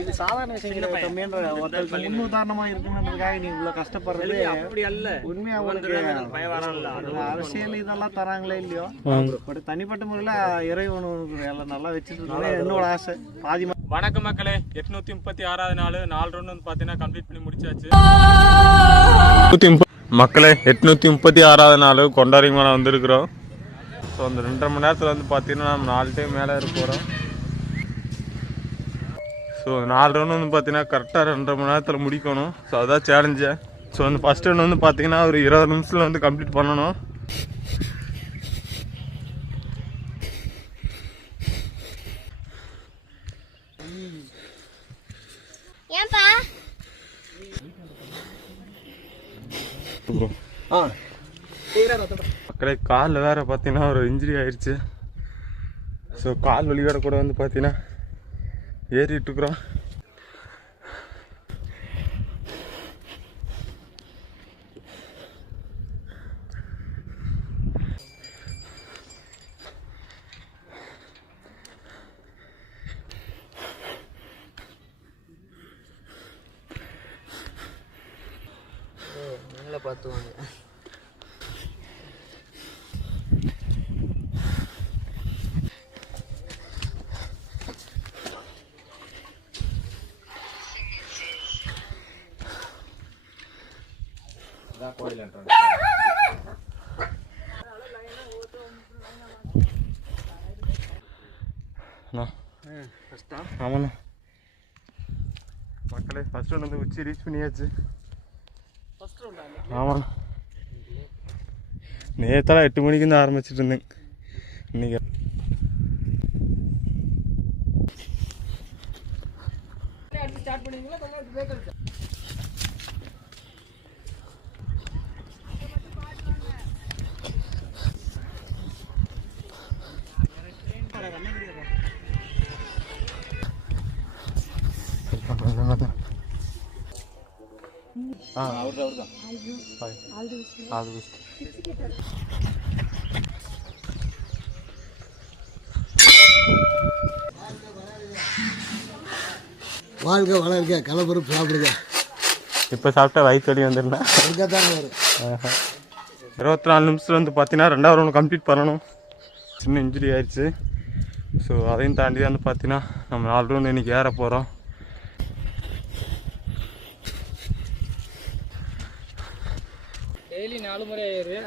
இது சாதாரண விஷயம் முன்னுதாரணமா இருக்குன்றதுக்காக நீ இவ்வளவு கஷ்டப்படுறது அப்படி அல்ல. உண்மையா அரசியல் இதெல்லாம் தராங்களே இல்லையோ, பட் தனிப்பட்ட முறையில இறைவன் எல்லாம் நல்லா வச்சுட்டு இருந்தது என்னோட ஆசை. பாதி. வணக்கம் மக்களே, 836வது நாலு ரவுண்ட் வந்து பார்த்தீங்கன்னா கம்ப்ளீட் பண்ணி முடிச்சாச்சு. மக்களே 836வது நாள் கொண்டாடி மேலே வந்துருக்குறோம். ஸோ அந்த 2.5 மணி நேரத்தில் வந்து பார்த்தீங்கன்னா நம்ம 4 டைம் மேலே இருக்க போகிறோம். ஸோ 4 ரவுண்ட் வந்து பார்த்தீங்கன்னா கரெக்டாக 2.5 மணி நேரத்தில் முடிக்கணும். ஸோ அதான் சேலஞ்சு. ஸோ வந்து ஃபஸ்ட் ரவுண்ட் வந்து பார்த்தீங்கன்னா ஒரு 20 நிமிஷத்தில் வந்து கம்ப்ளீட் பண்ணணும். மக்களே காலில் வேறு பார்த்தீங்கன்னா ஒரு இன்ஜுரி ஆயிடுச்சு. ஸோ கால் வலி வேறு கூட வந்து பார்த்தீங்கன்னா ஏறிட்டுருக்குறோம். பார்த்துவாங்க. ஆமாண்ணா மக்களே ஃபர்ஸ்ட் ரவுண்ட் வந்து உச்சி ரீச் பண்ணியாச்சு. ஆமாண்ணா நேற்றெல்லாம் 8 மணிக்கு இருந்து ஆரம்பிச்சுட்டு இருந்தேன். இன்னைக்கு வாழ்க வளர்க கலப்பருப்பு சாப்பிடுங்க. இப்போ சாப்பிட்டா வயிற்று வலி வந்துருந்தா 24 நிமிஷத்தில் வந்து பார்த்தீங்கன்னா 2வது ரவுண்ட் கம்ப்ளீட் பண்ணணும். சின்ன இன்ஜுரி ஆயிடுச்சு. ஸோ அதையும் தாண்டி வந்து பார்த்தீங்கன்னா நம்ம 4 ரவுண்ட் இன்றைக்கி ஏற போகிறோம். டெய்லி 4 முறை ஏறு.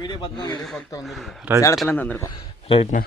வீடியோ பார்த்து தான் வந்துருக்கோம். சேலத்துலேருந்து வந்திருக்கோம். ரைட்ண்ணா.